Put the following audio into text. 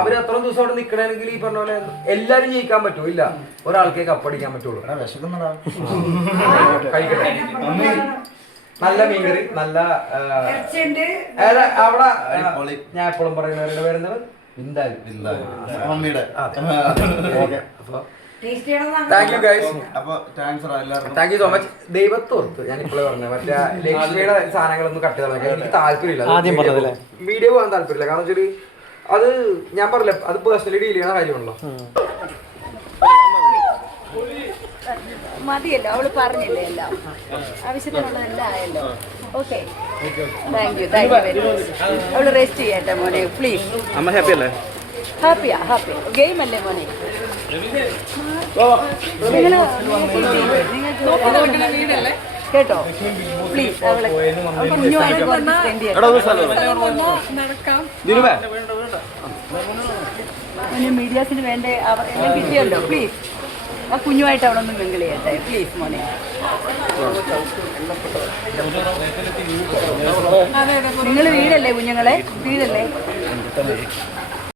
അവര് അത്രയും ദിവസം അവിടെ നിക്കണെങ്കിൽ ഈ പറഞ്ഞ പോലെ എല്ലാരും ജയിക്കാൻ പറ്റൂ ഇല്ല, ഒരാൾക്കേ കപ്പടിക്കാൻ പറ്റുള്ളൂ. കഴിക്കട്ടെ. നല്ല മീൻകറി, നല്ല അവിടെ ഞാൻ എപ്പോഴും പറയുന്നവരുടെ പേരെന്താണ് മമ്മിയുടെ. Thank you guys, thank you so much. ദൈവത്തോർത്ത് ഞാൻ ഇപ്പോഴേ പറഞ്ഞത് മറ്റേ ലക്ഷ്മിയുടെ സാധനങ്ങളൊന്നും കട്ട് ചെയ്താൽ എനിക്ക് താല്പര്യമില്ല, വീഡിയോ പോകാൻ താല്പര്യമില്ല. കാരണം വെച്ചാൽ അത് ഞാൻ പറഞ്ഞില്ല, അത് പേഴ്സണലി ഡീൽ ചെയ്യുന്ന കാര്യമാണല്ലോ. മതിയല്ലോ, അവള് പറഞ്ഞില്ലേ എല്ലാം, ആവശ്യത്തിനുള്ളതെല്ലാം ആയല്ലോ. Okay, thank you very much. അവള് റെസ്റ്റ് ചെയ്യട്ടെ മോനെ പ്ലീസ്. അമ്മ ഹാപ്പി അല്ലേ? ഹാപ്പിയാ, ഗെയിം അല്ലേ മോനെ? കേട്ടോ പ്ലീസ്, അവളെ കുഞ്ഞുമായിട്ട് സ്പെൻഡ് ചെയ്യാം. മീഡിയാസിന് വേണ്ടേ എല്ലാം കിട്ടിയല്ലോ. പ്ലീസ് ആ കുഞ്ഞുമായിട്ട് അവിടെ ഒന്ന് മിങ്കിൾ ചെയ്യട്ടെ പ്ലീസ് മോനെ. നിങ്ങൾ വീടല്ലേ കുഞ്ഞുങ്ങളെ, വീടല്ലേ?